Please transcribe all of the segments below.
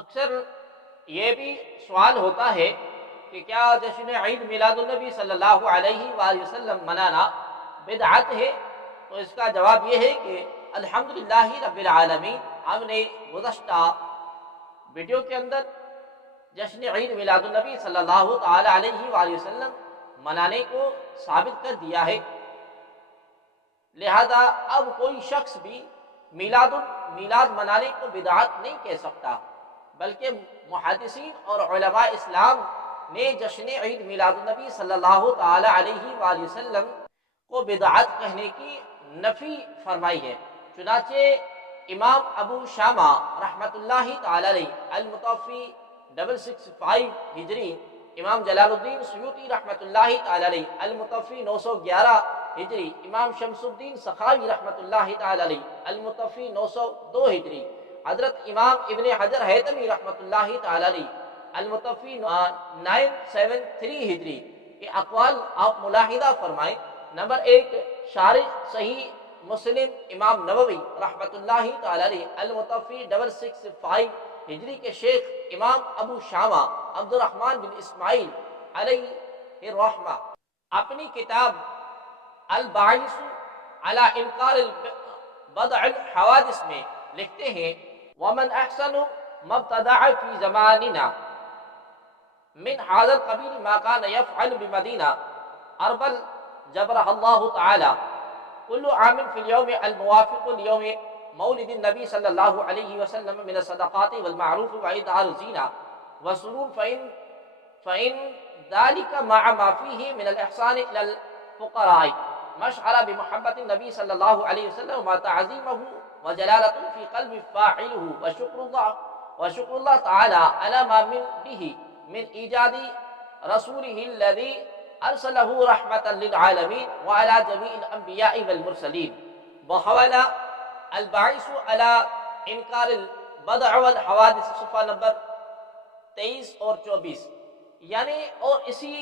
اکثر یہ بھی سوال ہوتا ہے کہ کیا جشن عید میلاد النبی صلی اللہ علیہ وآلہ وسلم منانا بدعت ہے؟ تو اس کا جواب یہ ہے کہ الحمدللہ رب العالمین، ہم نے گزشتہ ویڈیو کے اندر جشن عید میلاد النبی صلی اللہ تعالی علیہ وآلہ وسلم منانے کو ثابت کر دیا ہے، لہذا اب کوئی شخص بھی میلاد منانے کو بدعت نہیں کہہ سکتا، بلکہ محدثین اور علماء اسلام نے جشن عید میلاد النبی صلی اللہ تعالی علیہ وآلہ وسلم کو بدعت کہنے کی نفی فرمائی ہے۔ چنانچہ امام ابو شامہ رحمۃ اللہ تعالی علیہ المتوفی 665 ہجری، امام جلال الدین سیوطی رحمۃ اللہ تعالی علیہ المتوفی 911 ہجری، امام شمس الدین سخاوی رحمۃ اللہ تعالی علیہ المتوفی 902 ہجری، حضرت امام ابن حجر ہیثمی رحمۃ اللہ تعالی علیہ المتوفی 973 ہجری کے اقوال آپ ملاحظہ فرمائیں۔ نمبر 1، شارح صحیح مسلم امام نووی رحمۃ اللہ تعالی علیہ المتوفی 665 ہجری کے شیخ امام ابو شامہ عبد الرحمن بن اسماعیل علیہ الرحمہ اپنی کتاب الباعث علی انکار بدع الحوادث میں لکھتے ہیں: ومن احسن مبتدع فی زماننا من هذا القبیل ما كان يفعل بمدینہ اربل جبرہ اللہ تعالی كل عام في اليوم الموافق ليوم مولد النبي صلى الله عليه وسلم من الصدقات والمعروف وإظهار الزينة والسرور فإن ذلك مع ما فيه من الإحسان إلى الفقراء مشعر بمحبة النبي صلى الله عليه وسلم وتعظيمه وجلالة في قلب فاعله وشكر الله تعالى على ما من به من إيجاد رسوله الذي ارسلہ رحمۃ للعالمین وعلی جمیع الانبیاء والمرسلین۔ بحوالہ الباعث علی انکار البدع والحوادث صفحہ نمبر 23 اور 24۔ یعنی اور اسی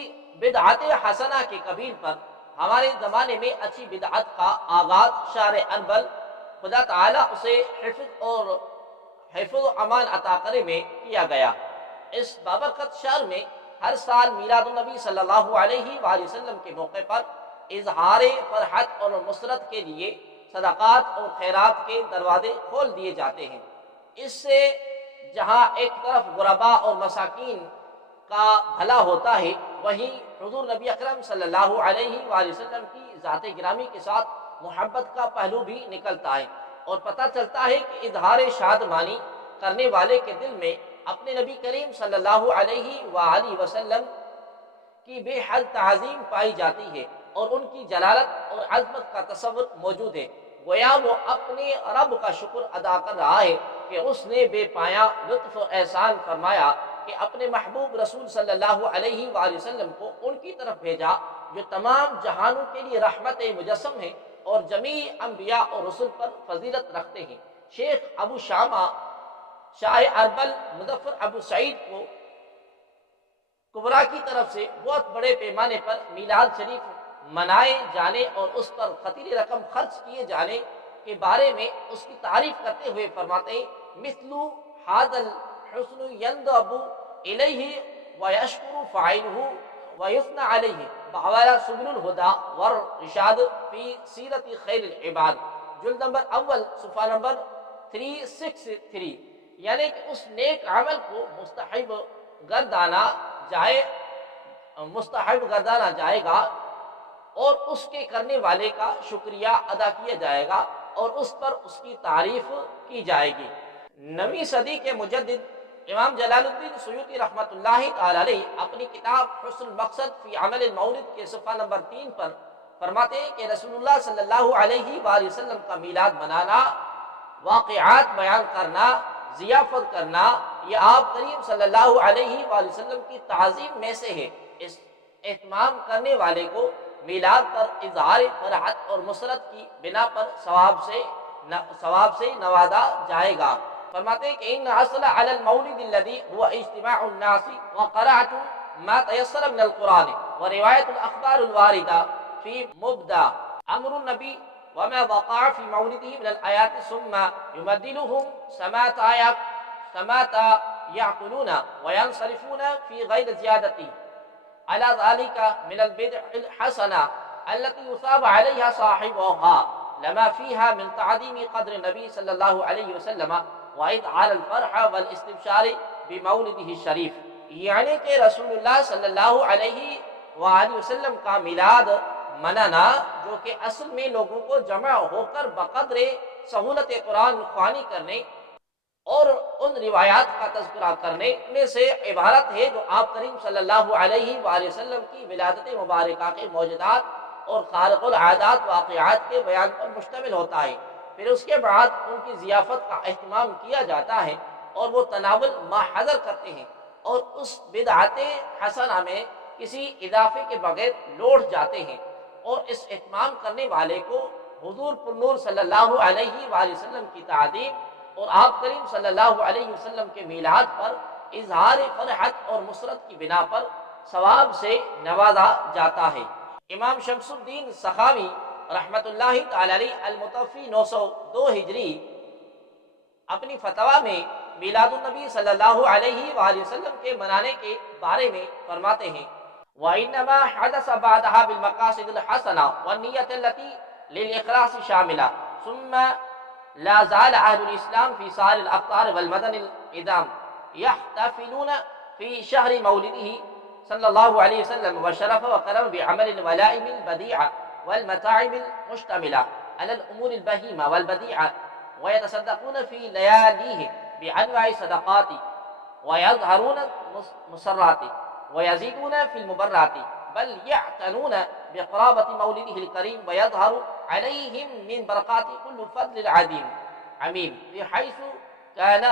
بدعت حسنہ کے قبیل پر ہمارے زمانے میں اچھی بدعت کا آغاز شارع اربل خدا تعالیٰ اسے حفظ و امان عطا کرے میں کیا گیا۔ اس بابرکت شہر میں ہر سال میلاد النبی صلی اللہ علیہ وآلہ وسلم کے موقع پر اظہار فرحت اور مسرت کے لیے صدقات اور خیرات کے دروازے کھول دیے جاتے ہیں۔ اس سے جہاں ایک طرف غرباء اور مساکین کا بھلا ہوتا ہے، وہیں حضور نبی اکرم صلی اللہ علیہ وآلہ وسلم کی ذات گرامی کے ساتھ محبت کا پہلو بھی نکلتا ہے، اور پتہ چلتا ہے کہ اظہار شادمانی کرنے والے کے دل میں اپنے نبی کریم صلی اللہ علیہ وآلہ وسلم کی بے حد تعظیم پائی جاتی ہے، اور ان کی جلالت اور عظمت کا تصور موجود ہے۔ گویا وہ اپنے رب کا شکر ادا کر رہا ہے کہ اس نے بے پایا لطف و احسان فرمایا کہ اپنے محبوب رسول صلی اللہ علیہ وآلہ وسلم کو ان کی طرف بھیجا جو تمام جہانوں کے لیے رحمت مجسم ہے اور جمیع انبیاء اور رسل پر فضیلت رکھتے ہیں۔ شیخ ابو شامہ شاہ اربل مظفر ابو سعید کو کبرا کی طرف سے بہت بڑے پیمانے پر میلاد شریف منائے جانے اور اس پر خطیر رقم خرچ کیے جانے کے بارے میں اس کی تعریف کرتے ہوئے فرماتے ہیں: مثل هذا الحسن يندب الیہ ویشکر فاعلہ ویثنى علیہ بحوالہ سبل الہدی والرشاد فی سیرت خیر العباد، جلد نمبر اول صفحہ نمبر 363۔ یعنی کہ اس نیک عمل کو مستحب گردانا جائے گا اور اس کے کرنے والے کا شکریہ ادا کیا جائے گا اور اس پر اس کی تعریف کی جائے گی۔ 9ویں صدی کے مجدد امام جلال الدین سیوطی رحمۃ اللہ تعالی علیہ اپنی کتاب حسن المقصد فی عمل المولد کے صفحہ نمبر 3 پر فرماتے ہیں کہ رسول اللہ صلی اللہ علیہ وآلہ وسلم کا میلاد منانا، واقعات بیان کرنا، ضیافت کرنا، یہ آپ کریم صلی اللہ علیہ وآلہ وسلم کی تعظیم میں سے ہے۔ اس اہتمام کرنے والے کو میلاد پر اظہار فرحت اور مسرت کی بنا پر ثواب سے نوازا جائے گا۔ فرماتے ہیں کہ ان اصل علی المولد الذي هو اجتماع الناس وقراءة ما تيسر من القرآن وروایت الاخبار الواردة في مبدا امر النبی وما وقع في مولده من الآيات ثم يمدلهم سمات يعقلون وينصرفون في غير زيادة على ذلك من البدع الحسنة التي يثاب عليها صاحبها لما فيها من تعظيم قدر النبي صلی اللہ علیہ وسلم وإظہار الفرح والاستبشار بمولده الشریف. یعنی کہ رسول اللہ صلی اللہ علیہ وآلہ وسلم کا میلاد منانا جو کہ اصل میں لوگوں کو جمع ہو کر بقدر سہولت قرآن خوانی کرنے اور ان روایات کا تذکرہ کرنے میں سے عبارت ہے جو آپ کریم صلی اللہ علیہ وآلہ وسلم کی ولادت مبارکہ کے معجزات اور خارق العادات واقعات کے بیان پر مشتمل ہوتا ہے. پھر اس کے بعد ان کی ضیافت کا اہتمام کیا جاتا ہے اور وہ تناول ماحضر کرتے ہیں اور اس بدعت حسنہ میں کسی اضافے کے بغیر لوٹ جاتے ہیں، اور اس اہتمام کرنے والے کو حضور پر نور صلی اللہ علیہ وآلہ وسلم کی تعظیم اور آپ کریم صلی اللہ علیہ وسلم کے میلاد پر اظہار فرحت اور مسرت کی بنا پر ثواب سے نوازا جاتا ہے. امام شمس الدین سخاوی رحمۃ اللہ تعالی علیہ المتوفی 902 ہجری اپنی فتویٰ میں میلاد النبی صلی اللہ علیہ وآلہ وسلم کے منانے کے بارے میں فرماتے ہیں وَإِنَّمَا حَدَثَ بَعْدَهَا بِالْمَقَاصِدِ الْحَسَنَةِ وَالنِّيَّةِ الَّتِي لِلْإِخْلَاصِ شَامِلَةً ثُمَّ لَا زَالَ أَهْلُ الْإِسْلَامِ فِي سَائِرِ الْأَقْطَارِ وَالْمَدَنِ الْإِذَامِ يَحْتَفِلُونَ فِي شَهْرِ مَوْلِدِهِ صلی اللہ علیہ وسلم وشرف وکرم بعمل الولائم البدیعہ والمتاعب المشتملہ على الامور البہیمہ والبدیعہ ويتصدقون في لياليه بانواع صدقات ويظهرون مسرات ويزيدون في المبرات بل يعتنون بقرابة مولده الكريم ويظهر عليهم من بركات كل فضل العظيم عميم بحيث كان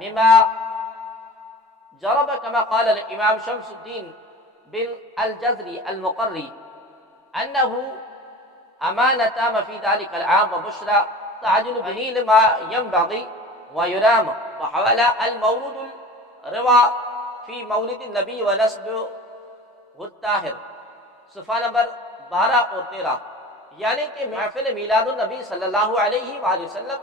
مما جرب كما قال الإمام شمس الدين بن الجزري المقري أنه أمانة ما في ذلك العام وبشرى تعجل به ما ينبغي ويرام وحول المولود الروى في مولد النبي ونسبه الطاهر. صفحہ نمبر 12 اور 13. یعنی کہ محفل میلاد النبی صلی اللہ علیہ وآلہ وسلم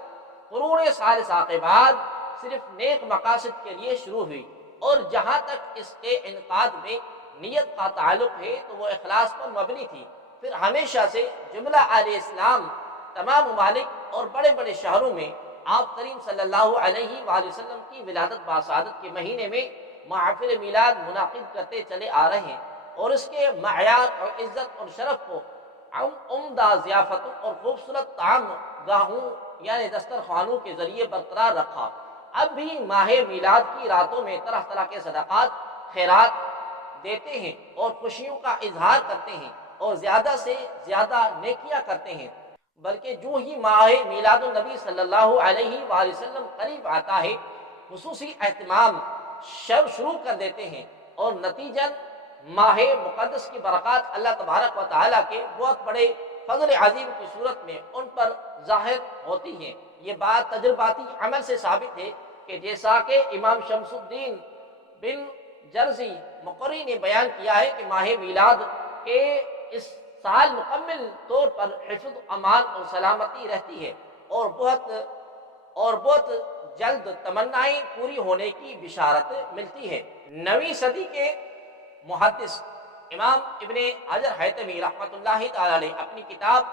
قرون ثالثہ کے بعد صرف نیک مقاصد کے لیے شروع ہوئی، اور جہاں تک اس کے انعقاد میں نیت کا تعلق ہے تو وہ اخلاص پر مبنی تھی. پھر ہمیشہ سے جملہ اہل اسلام تمام ممالک اور بڑے بڑے شہروں میں آپ کریم صلی اللہ علیہ وآلہ وسلم کی ولادت باسعادت کے مہینے میں محافل میلاد منعقد کرتے چلے آ رہے ہیں، اور اس کے معیار اور عزت اور شرف کو عمدہ ضیافتوں اور خوبصورت طعام گاہوں یعنی دسترخوانوں کے ذریعے برقرار رکھا. اب بھی ماہ میلاد کی راتوں میں طرح طرح کے صدقات خیرات دیتے ہیں اور خوشیوں کا اظہار کرتے ہیں اور زیادہ سے زیادہ نیکیاں کرتے ہیں، بلکہ جو ہی ماہ میلاد النبی صلی اللہ علیہ وآلہ وسلم قریب آتا ہے خصوصی اہتمام شروع کر دیتے ہیں، اور نتیجاً ماہ مقدس کی برکات اللہ تبارک و تعالیٰ کے بہت بڑے فضل عظیم کی صورت میں ان پر ظاہر ہوتی ہیں. یہ بات تجرباتی عمل سے ثابت ہے کہ جیسا کہ امام شمس الدین بن جرزی مقری نے بیان کیا ہے کہ ماہ میلاد کے اس سال مکمل طور پر حفظ امان اور سلامتی رہتی ہے اور بہت جلد تمنائیں پوری ہونے کی بشارت ملتی ہے. 9ویں صدی کے محدث امام ابن حجر حیتمی رحمۃ اللہ تعالی علیہ اپنی کتاب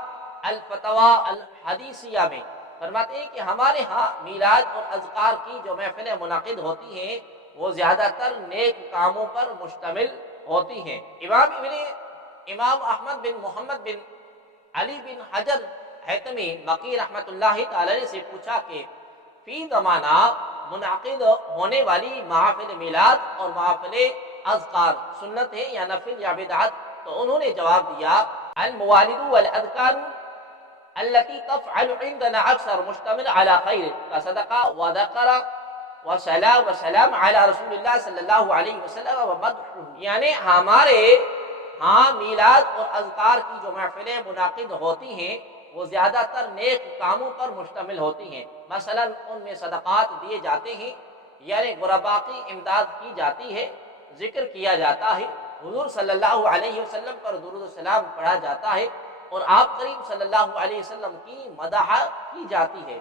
الفتوی الحدیثیہ میں فرماتے ہیں کہ ہمارے ہاں میلاد اور اذکار کی جو محفلیں منعقد ہوتی ہیں وہ زیادہ تر نیک کاموں پر مشتمل ہوتی ہیں. امام احمد بن محمد بن علی بن حجر حیتمی مکی رحمۃ اللہ تعالی سے پوچھا کہ فی زمانہ منعقد ہونے والی محافل میلاد اور محافل اذکار سنت ہے یا نفل یا بدعت؟ تو انہوں نے جواب دیا الموالد والاذکار التي تفعل عندنا اکثر مشتمل على خیر كصدقہ وذکر وسلام على رسول اللہ صلی اللہ علیہ وسلم ومدحہ. یعنی ہمارے ہاں میلاد اور اذکار کی جو محفلیں منعقد ہوتی ہیں وہ زیادہ تر نیک کاموں پر مشتمل ہوتی ہیں. مثلا ان میں صدقات دیے جاتے ہیں، یعنی غرباء کی امداد کی جاتی ہے، ذکر کیا جاتا ہے، حضور صلی اللہ علیہ وسلم پر درود و سلام پڑھا جاتا ہے، اور آپ کریم صلی اللہ علیہ وسلم کی مدح کی جاتی ہے.